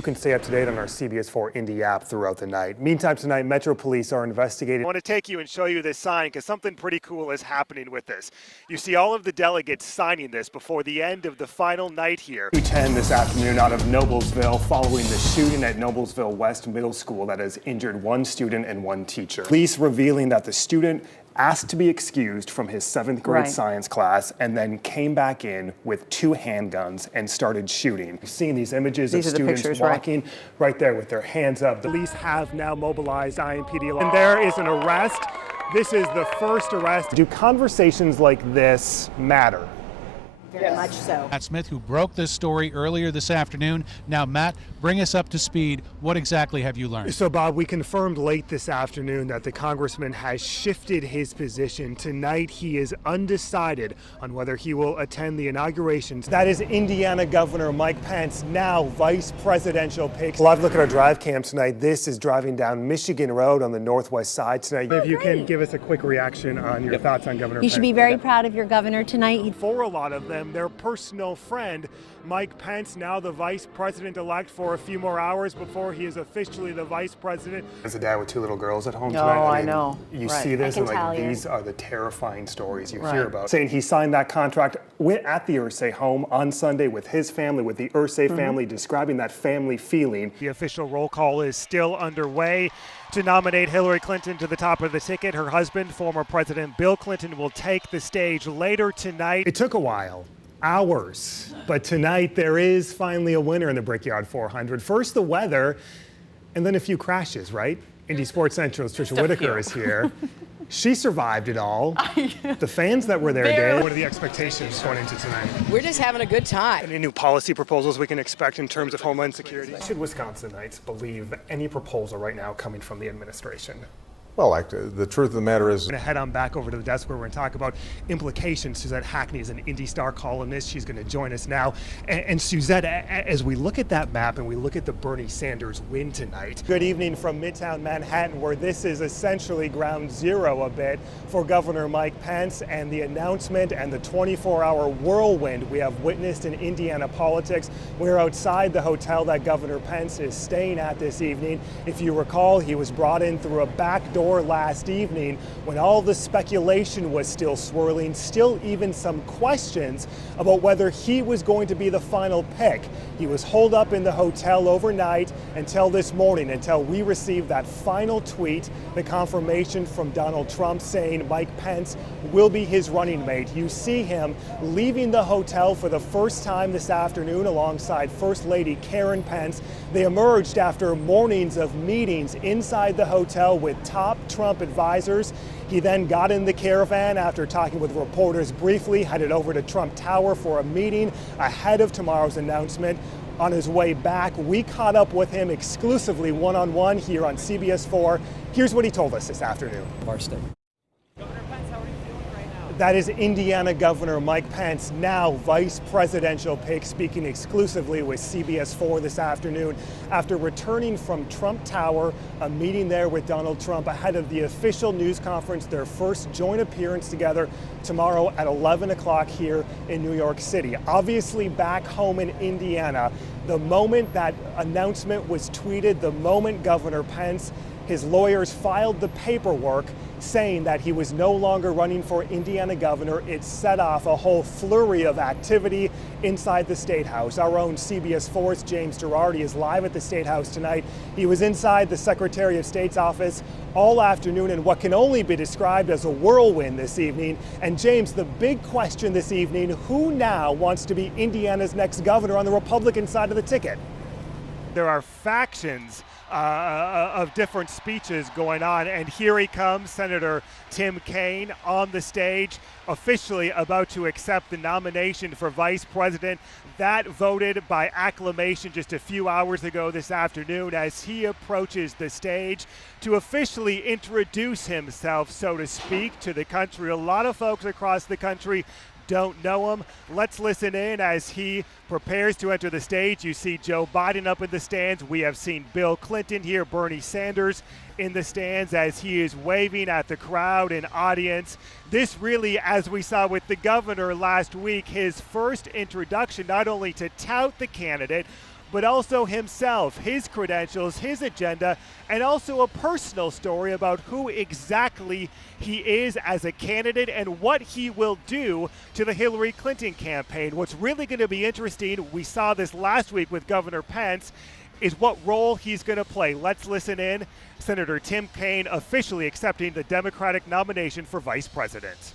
You can stay up to date on our CBS4 Indy app throughout the night. Meantime, tonight, Metro Police are investigating. I want to take you and show you this sign because something pretty cool is happening with this. You see all of the delegates signing this before the end of the final night here. 2:10 this afternoon out of Noblesville following the shooting at Noblesville West Middle School that has injured one student and one teacher. Police revealing that the student asked to be excused from his 7th grade science class and then came back in with 2 handguns and started shooting. You've seen these images of students walking right there with their hands up. The police have now mobilized IMPD, and there is an arrest. This is the first arrest. Do conversations like this matter? Very much so. Matt Smith, who broke this story earlier this afternoon. Now, Matt, bring us up to speed. What exactly have you learned? So, Bob, we confirmed late this afternoon that the congressman has shifted his position. Tonight, he is undecided on whether he will attend the inauguration. That is Indiana Governor Mike Pence, now vice presidential pick. Live look at our drive cam tonight. This is driving down Michigan Road on the northwest side tonight. If you can give us a quick reaction on your thoughts on Governor Pence. You should be very proud of your governor tonight. For a lot of them, their personal friend, Mike Pence, now the vice president-elect for a few more hours before he is officially the vice president. As a dad with 2 little girls at home tonight, I know. You see this and like these are the terrifying stories you hear about. Saying he signed that contract at the Irsay home on Sunday with his family, with the Irsay family, describing that family feeling. The official roll call is still underway to nominate Hillary Clinton to the top of the ticket. Her husband, former President Bill Clinton, will take the stage later tonight. It took a while. Hours. But tonight there is finally a winner in the Brickyard 400. First the weather, and then a few crashes, right? Indy Sports Central's Trisha Whitaker is here. She survived it all. The fans that were there did. What are the expectations going into tonight? We're just having a good time. Any new policy proposals we can expect in terms of Homeland Security? Should Wisconsinites believe any proposal right now coming from the administration? Well, the truth of the matter is, I'm going to head on back over to the desk where we're going to talk about implications. Suzette Hackney is an Indy Star columnist. She's going to join us now. And Suzette, as we look at that map and we look at the Bernie Sanders win tonight, good evening from Midtown Manhattan, where this is essentially ground zero a bit for Governor Mike Pence and the announcement and the 24-hour whirlwind we have witnessed in Indiana politics. We're outside the hotel that Governor Pence is staying at this evening. If you recall, he was brought in through a back door last evening when all the speculation was still swirling, still even some questions about whether he was going to be the final pick. He was holed up in the hotel overnight until this morning, until we received that final tweet, the confirmation from Donald Trump saying Mike Pence will be his running mate. You see him leaving the hotel for the first time this afternoon alongside First Lady Karen Pence. They emerged after mornings of meetings inside the hotel with top Trump advisors. He then got in the caravan after talking with reporters briefly, headed over to Trump Tower for a meeting ahead of tomorrow's announcement. On his way back, we caught up with him exclusively one-on-one here on CBS4. Here's what he told us this afternoon. That is Indiana Governor Mike Pence, now vice presidential pick, speaking exclusively with CBS4 this afternoon after returning from Trump Tower, a meeting there with Donald Trump ahead of the official news conference, their first joint appearance together tomorrow at 11 o'clock here in New York City. Obviously back home in Indiana, the moment that announcement was tweeted, the moment Governor Pence, his lawyers filed the paperwork saying that he was no longer running for Indiana governor, it set off a whole flurry of activity inside the State House. Our own CBS 4's James Girardi is live at the State House tonight. He was inside the Secretary of State's office all afternoon in what can only be described as a whirlwind this evening. And James, the big question this evening, who now wants to be Indiana's next governor on the Republican side of the ticket? There are factions of different speeches going on, and here he comes, Senator Tim Kaine on the stage, officially about to accept the nomination for vice president. That voted by acclamation just a few hours ago this afternoon as he approaches the stage to officially introduce himself, so to speak, to the country. A lot of folks across the country don't know him. Let's listen in as he prepares to enter the stage. You see Joe Biden up in the stands. We have seen Bill Clinton here, Bernie Sanders in the stands as he is waving at the crowd and audience. This really, as we saw with the governor last week, his first introduction, not only to tout the candidate, but also himself, his credentials, his agenda, and also a personal story about who exactly he is as a candidate and what he will do to the Hillary Clinton campaign. What's really going to be interesting, we saw this last week with Governor Pence, is what role he's going to play. Let's listen in. Senator Tim Kaine officially accepting the Democratic nomination for vice president.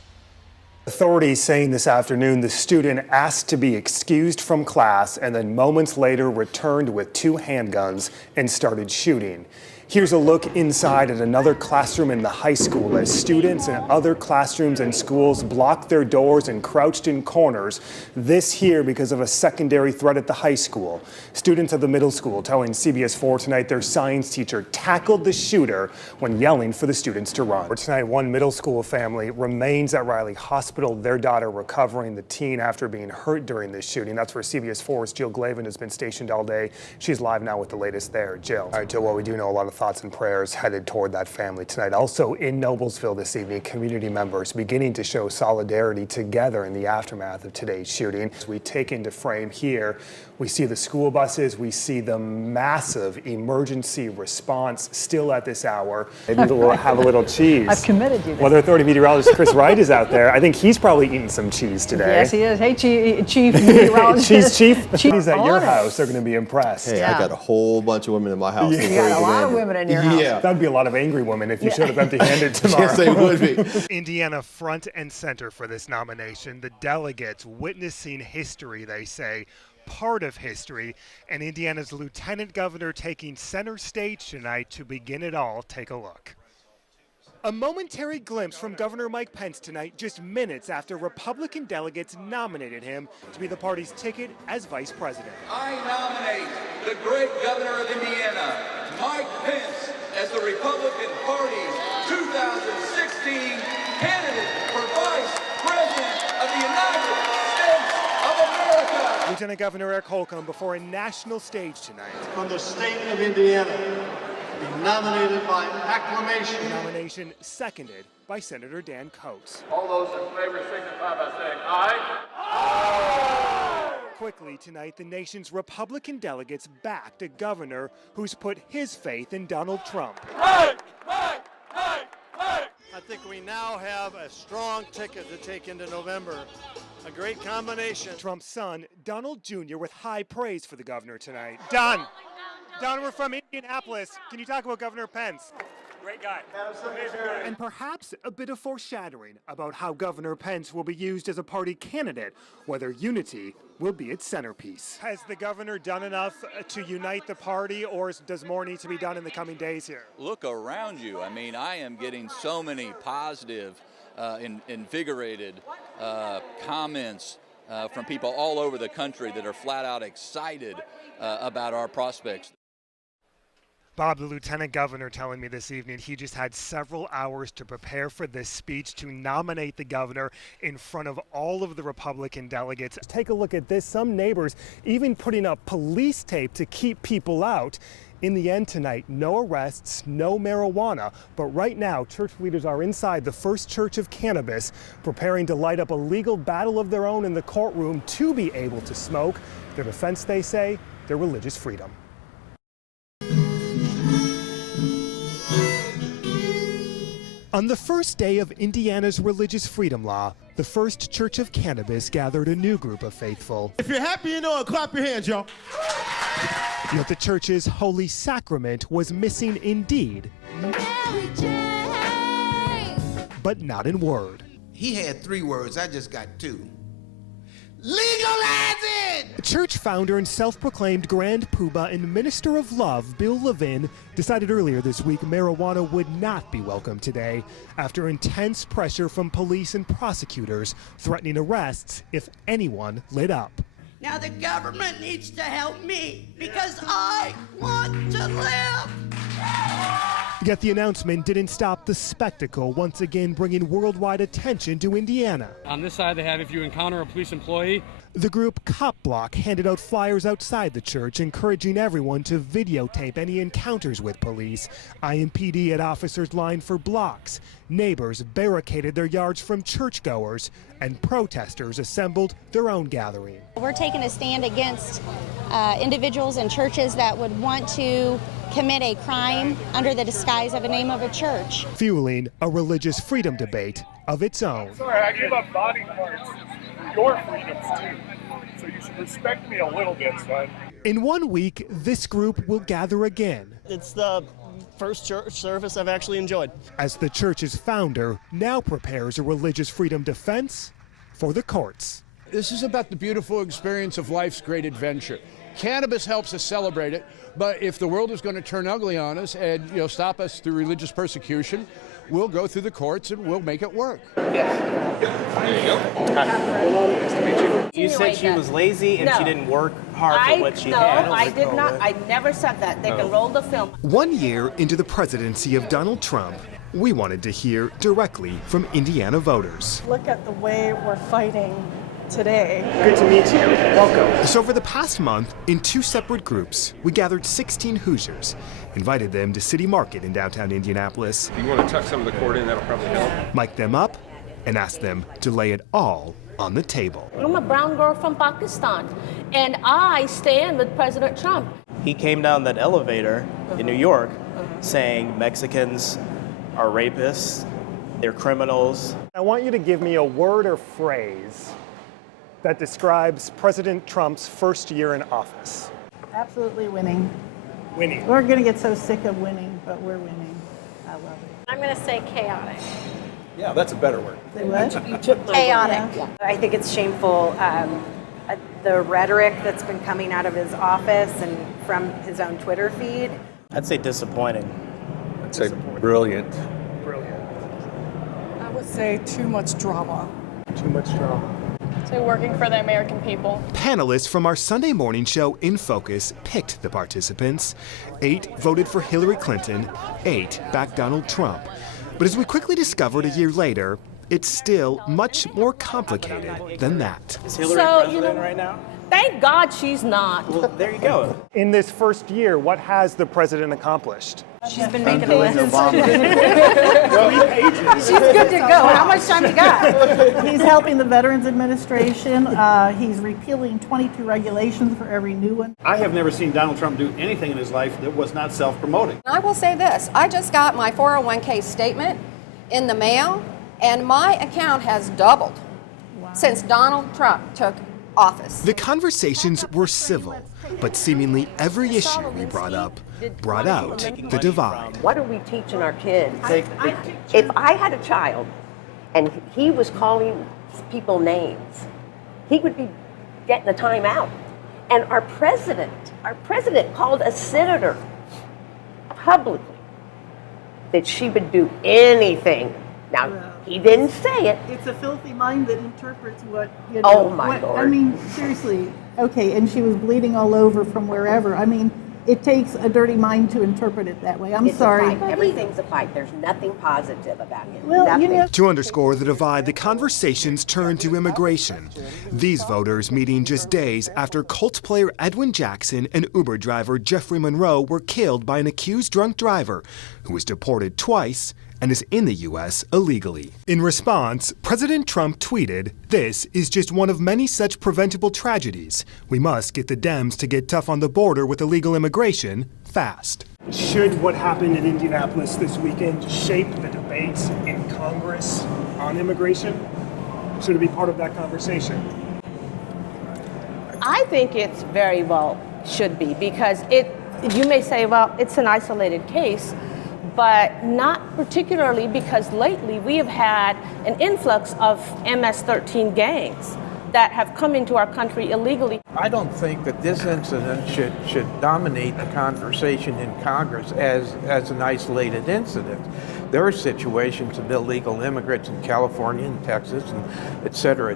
Authorities saying this afternoon the student asked to be excused from class and then moments later returned with 2 handguns and started shooting. Here's a look inside at another classroom in the high school as students in other classrooms and schools blocked their doors and crouched in corners. This here because of a secondary threat at the high school. Students at the middle school telling CBS 4 tonight their science teacher tackled the shooter when yelling for the students to run. Tonight, one middle school family remains at Riley Hospital. Their daughter recovering, the teen after being hurt during this shooting. That's where CBS 4's Jill Glavin has been stationed all day. She's live now with the latest there. Jill. All right, Jill, well, we do know a lot of thoughts and prayers headed toward that family tonight. Also in Noblesville this evening, community members beginning to show solidarity together in the aftermath of today's shooting. As we take into frame here, we see the school buses, we see the massive emergency response still at this hour. Maybe we'll have a little cheese. I've committed you. Weather Authority meteorologist Chris Wright is out there. I think he's probably eating some cheese today. Yes, he is. Hey, Chief Meteorologist. Cheese Chief. Chief He's at your honor. house. They're going to be impressed. Hey, Yeah. I got a whole bunch of women in my house. Yeah. You got a lot of women in your house. Yeah. That'd be a lot of angry women if you showed up empty-handed tomorrow. Yes, they would be. Indiana front and center for this nomination. The delegates witnessing history, they say, part of history, and Indiana's lieutenant governor taking center stage tonight to begin it all. Take a look. A momentary glimpse from Governor Mike Pence tonight, just minutes after Republican delegates nominated him to be the party's ticket as vice president. I nominate the great governor of Indiana, Mike Pence, as the Republican Party's 2016 candidate for Vice President of the United States of America. Lieutenant Governor Eric Holcomb before a national stage tonight. From the state of Indiana, be nominated by acclamation. The nomination seconded by Senator Dan Coates. All those in favor signify by saying aye. Quickly tonight, the nation's Republican delegates backed a governor who's put his faith in Donald Trump. I think we now have a strong ticket to take into November. A great combination. Trump's son, Donald Jr., with high praise for the governor tonight. Don, we're from Indianapolis. Can you talk about Governor Pence? Great guy. And perhaps a bit of foreshadowing about how Governor Pence will be used as a party candidate, whether unity will be its centerpiece. Has the governor done enough to unite the party, or does more need to be done in the coming days here? Look around you. I mean, I am getting so many positive, invigorated comments from people all over the country that are flat out excited about our prospects. Bob, the lieutenant governor, telling me this evening he just had several hours to prepare for this speech to nominate the governor in front of all of the Republican delegates. Take a look at this. Some neighbors even putting up police tape to keep people out. In the end tonight, no arrests, no marijuana, but right now church leaders are inside the First Church of Cannabis, preparing to light up a legal battle of their own in the courtroom to be able to smoke. Their defense, they say, their religious freedom. On the first day of Indiana's religious freedom law, the First Church of Cannabis gathered a new group of faithful. If you're happy, you know it, clap your hands, y'all. Yet the church's holy sacrament was missing indeed, but not in word. He had 3 words, I just got 2. Legalize it! Church founder and self-proclaimed Grand Poobah and Minister of Love, Bill Levin, decided earlier this week marijuana would not be welcome today after intense pressure from police and prosecutors threatening arrests if anyone lit up. Now the government needs to help me because I want to live. Yet the announcement didn't stop the spectacle, once again bringing worldwide attention to Indiana. On this side they have, if you encounter a police employee, The group Cop Block handed out flyers outside the church encouraging everyone to videotape any encounters with police. IMPD had officers lined for blocks. Neighbors barricaded their yards from churchgoers, and protesters assembled their own gathering. We're taking a stand against individuals and churches that would want to commit a crime under the disguise of a name of a church. Fueling a religious freedom debate of its own. Sorry, I give up body parts for your freedoms too. So you should respect me a little bit, son. In 1 week, this group will gather again. It's the first church service I've actually enjoyed. As the church's founder now prepares a religious freedom defense for the courts. This is about the beautiful experience of life's great adventure. Cannabis helps us celebrate it, but if the world is going to turn ugly on us and stop us through religious persecution, we'll go through the courts and we'll make it work. You said she was lazy and she didn't work hard for what she had. No, I did not. I never said that. They can roll the film. 1 year into the presidency of Donald Trump, we wanted to hear directly from Indiana voters. Look at the way we're fighting today. Good to meet you. Welcome. So for the past month, in 2 separate groups, we gathered 16 Hoosiers, invited them to City Market in downtown Indianapolis. If you want to tuck some of the cord in, that'll probably help. Mic'd them up and asked them to lay it all on the table. I'm a brown girl from Pakistan, and I stand with President Trump. He came down that elevator in New York saying Mexicans are rapists, they're criminals. I want you to give me a word or phrase that describes President Trump's first year in office. Absolutely winning. Winning. We're going to get so sick of winning, but we're winning. I love it. I'm going to say chaotic. Yeah, that's a better word. Say what? Chaotic. Yeah. I think it's shameful, the rhetoric that's been coming out of his office and from his own Twitter feed. I'd say disappointing. I'd say brilliant. I would say too much drama. Too much drama. So working for the American people. Panelists from our Sunday morning show In Focus picked the participants. 8 voted for Hillary Clinton, 8 backed Donald Trump. But as we quickly discovered a year later, it's still much more complicated than that. Is Hillary president right now? Thank God she's not. Well, there you go. In this first year, what has the president accomplished? She's been making a list. She's good to go. How much time you got? He's helping the Veterans Administration. He's repealing 22 regulations for every new one. I have never seen Donald Trump do anything in his life that was not self-promoting. I will say this. I just got my 401k statement in the mail, and my account has doubled since Donald Trump took office. The conversations were civil, but seemingly every issue we brought up brought out the divide. What are we teaching our kids? If I had a child and he was calling people names, he would be getting a time out. And our president called a senator publicly that she would do anything. Now, he didn't say it. It's a filthy mind that interprets what, Oh, my Lord. I mean, seriously. Okay, and she was bleeding all over from wherever. I mean, it takes a dirty mind to interpret it that way. I'm It's sorry. a fight. Everything's a fight. There's nothing positive about him. Well, nothing. To underscore the divide, the conversations turned to immigration. These voters meeting just days after Colts player Edwin Jackson and Uber driver Jeffrey Monroe were killed by an accused drunk driver who was deported twice and is in the U.S. illegally. In response, President Trump tweeted, "This is just one of many such preventable tragedies. We must get the Dems to get tough on the border with illegal immigration fast." Should what happened in Indianapolis this weekend shape the debates in Congress on immigration? Should it be part of that conversation? I think it's very well should be, because you may say, well, it's an isolated case, but not particularly, because lately we have had an influx of MS-13 gangs that have come into our country illegally. I don't think that this incident should dominate the conversation in Congress as an isolated incident. There are situations of illegal immigrants in California and Texas and et cetera,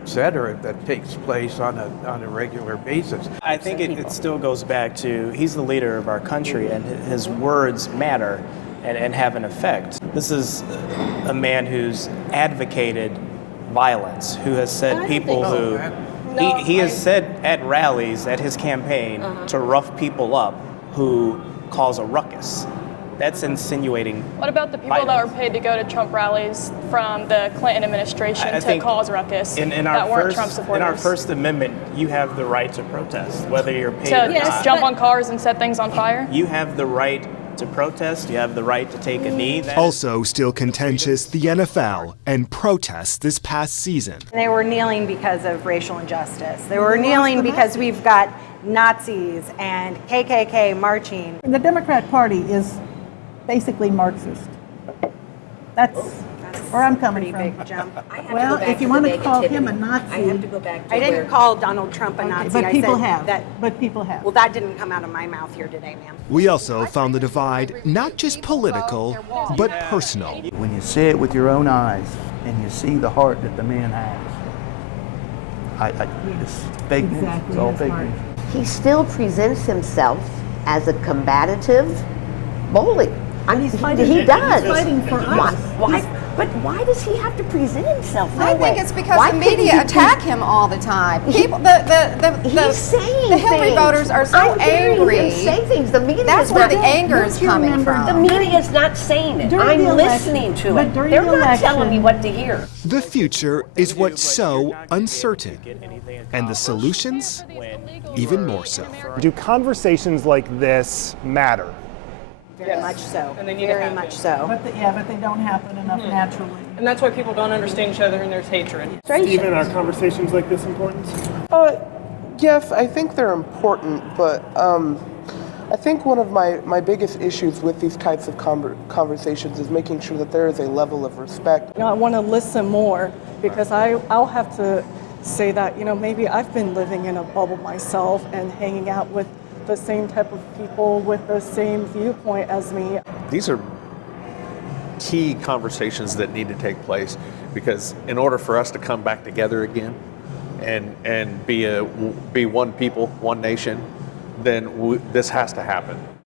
that takes place on a regular basis. I think it still goes back to he's the leader of our country and his words matter and have an effect. This is a man who's advocated violence, who has said people who He has said at rallies, at his campaign, to rough people up who cause a ruckus. That's insinuating. What about the people that were paid to go to Trump rallies from the Clinton administration I to think cause ruckus in that weren't Trump supporters? In our First Amendment, you have the right to protest, whether you're paid to or not. jump on cars and set things on fire? You have the right to protest. You have the right to take a knee. Also still contentious, the NFL and protests this past season. They were kneeling because of racial injustice. They were kneeling because we've got Nazis and KKK marching. The Democrat Party is basically Marxist. That's where I'm coming from. Big jump. Well, if you want to call him a Nazi, I have to go back to I didn't call Donald Trump a Nazi. but I people said have. that. But people have. Well, that didn't come out of my mouth here today, ma'am. We also found the divide not just political, but personal. When you see it with your own eyes and you see the heart that the man has, it's fake news. It's all fake news. He still presents himself as a combative bully. He does. He's fighting for us. But why does he have to present himself that I way? think it's because the media attack him all the time. People, the Hillary voters are so angry. Him say things. The media That's is where not, the anger is coming from. The media is not saying it. I'm listening to it. They're not telling me what to hear. The future is what's so uncertain, and the solutions even more so. Do conversations like this matter? Very much so. And they need very much so. But they don't happen enough naturally. And that's why people don't understand each other and there's hatred. Stephen, are conversations like this important? Yes, I think they're important, but I think one of my biggest issues with these types of conversations is making sure that there is a level of respect. I want to listen more because I'll have to say that, maybe I've been living in a bubble myself and hanging out with the same type of people with the same viewpoint as me. These are key conversations that need to take place, because in order for us to come back together again and be one people, one nation, then this has to happen.